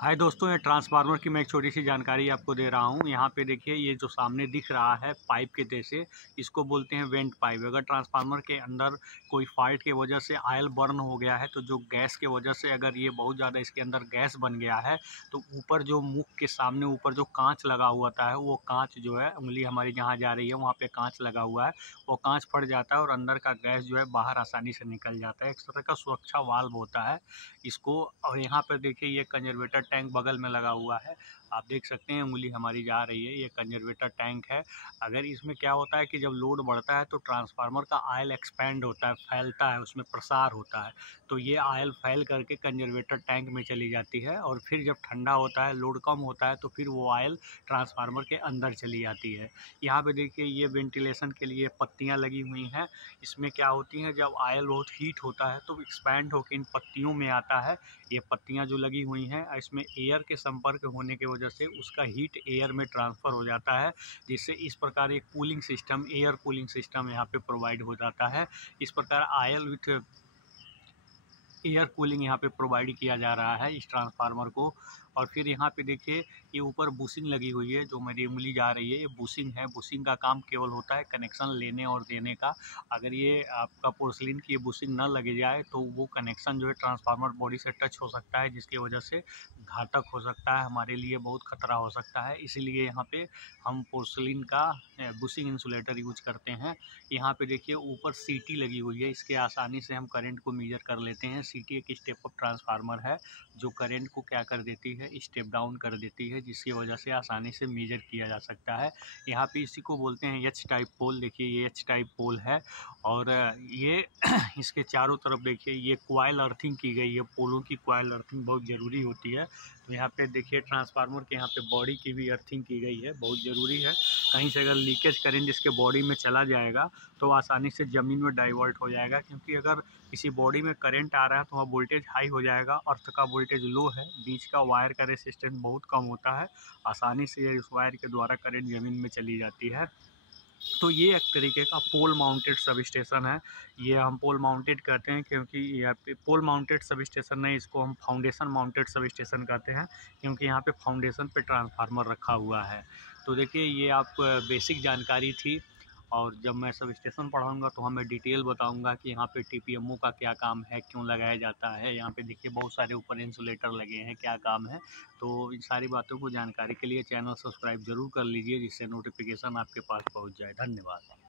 हाय दोस्तों, ये ट्रांसफार्मर की मैं एक छोटी सी जानकारी आपको दे रहा हूँ। यहाँ पे देखिए, ये जो सामने दिख रहा है पाइप के जैसे, इसको बोलते हैं वेंट पाइप। अगर ट्रांसफार्मर के अंदर कोई फॉल्ट की वजह से ऑयल बर्न हो गया है, तो जो गैस के वजह से अगर ये बहुत ज़्यादा इसके अंदर गैस बन गया है, तो ऊपर जो मुख के सामने ऊपर जो कांच लगा हुआ था, वो कांच जो है, उंगली हमारी जहाँ जा रही है वहाँ पे कांच लगा हुआ है, वो कांच फट जाता है और अंदर का गैस जो है बाहर आसानी से निकल जाता है। एक तरह का सुरक्षा वाल्व होता है इसको। और यहाँ पर देखिए, ये कंजर्वेटर टैंक बगल में लगा हुआ है। आप देख सकते हैं उंगली हमारी जा रही है, ये कंजर्वेटर टैंक है। अगर इसमें क्या होता है कि जब लोड बढ़ता है तो ट्रांसफार्मर का आयल एक्सपैंड होता है, फैलता है, उसमें प्रसार होता है। तो ये आयल फैल करके कंजर्वेटर टैंक में चली जाती है और फिर जब ठंडा होता है, लोड कम होता है, तो फिर वो आयल ट्रांसफार्मर के अंदर चली जाती है। यहाँ पे देखिए, ये वेंटिलेशन के लिए पत्तियाँ लगी हुई हैं। इसमें क्या होती हैं, जब आयल बहुत हीट होता है तो एक्सपैंड होकर इन पत्तियों में आता है। ये पत्तियां जो लगी हुई हैं, इसमें एयर के संपर्क होने की वजह से उसका हीट एयर में ट्रांसफ़र हो जाता है, जिससे इस प्रकार एक cooling system, air cooling system यहाँ पे प्रोवाइड हो जाता है। इस प्रकार आयल विथ एयर कूलिंग यहाँ पे प्रोवाइड किया जा रहा है इस ट्रांसफार्मर को। और फिर यहाँ पे देखिए, ये ऊपर बुशिंग लगी हुई है, जो मेरी उंगली जा रही है, ये बुशिंग है। बुशिंग का काम केवल होता है कनेक्शन लेने और देने का। अगर ये आपका पोर्सिलीन की ये बुशिंग ना लगे जाए, तो वो कनेक्शन जो है ट्रांसफार्मर बॉडी से टच हो सकता है, जिसकी वजह से घातक हो सकता है, हमारे लिए बहुत खतरा हो सकता है। इसीलिए यहाँ पे हम पोर्सिलीन का बुशिंग इंसुलेटर यूज करते हैं। यहाँ पे देखिए, ऊपर सीटी लगी हुई है, इसके आसानी से हम करंट को मेजर कर लेते हैं। सीटी एक स्टेप अप ट्रांसफार्मर है, जो करंट को क्या कर देती है, स्टेप डाउन कर देती है, जिसकी वजह से आसानी से मेजर किया जा सकता है। यहाँ पे इसी को बोलते हैं एच टाइप पोल। देखिए, ये एच टाइप पोल है और ये इसके चारों तरफ देखिए, ये कॉइल अर्थिंग की गई है। पोलों की कॉइल अर्थिंग बहुत ज़रूरी होती है। तो यहाँ पे देखिए, ट्रांसफार्मर के यहाँ पे बॉडी की भी अर्थिंग की गई है, बहुत ज़रूरी है। कहीं से अगर लीकेज करंट इसके बॉडी में चला जाएगा, तो आसानी से ज़मीन में डाइवर्ट हो जाएगा। क्योंकि अगर किसी बॉडी में करंट आ रहा है, तो वहाँ वोल्टेज हाई हो जाएगा, अर्थ का वोल्टेज लो है, बीच का वायर का रेसिस्टेंस बहुत कम होता है, आसानी से इस वायर के द्वारा करंट ज़मीन में चली जाती है। तो ये एक तरीके का पोल माउंटेड सब स्टेशन है। ये हम पोल माउंटेड कहते हैं, क्योंकि यहाँ पे पोल माउंटेड सब स्टेशन नहीं, इसको हम फाउंडेशन माउंटेड सब स्टेशन कहते हैं, क्योंकि यहाँ पे फाउंडेशन पे ट्रांसफार्मर रखा हुआ है। तो देखिए, ये आप बेसिक जानकारी थी। और जब मैं सब स्टेशन पढ़ाऊँगा, तो मैं डिटेल बताऊँगा कि यहाँ पे टीपीएमओ का क्या काम है, क्यों लगाया जाता है। यहाँ पे देखिए, बहुत सारे ऊपर इंसुलेटर लगे हैं, क्या काम है। तो इन सारी बातों को जानकारी के लिए चैनल सब्सक्राइब ज़रूर कर लीजिए, जिससे नोटिफिकेशन आपके पास पहुँच जाए। धन्यवाद।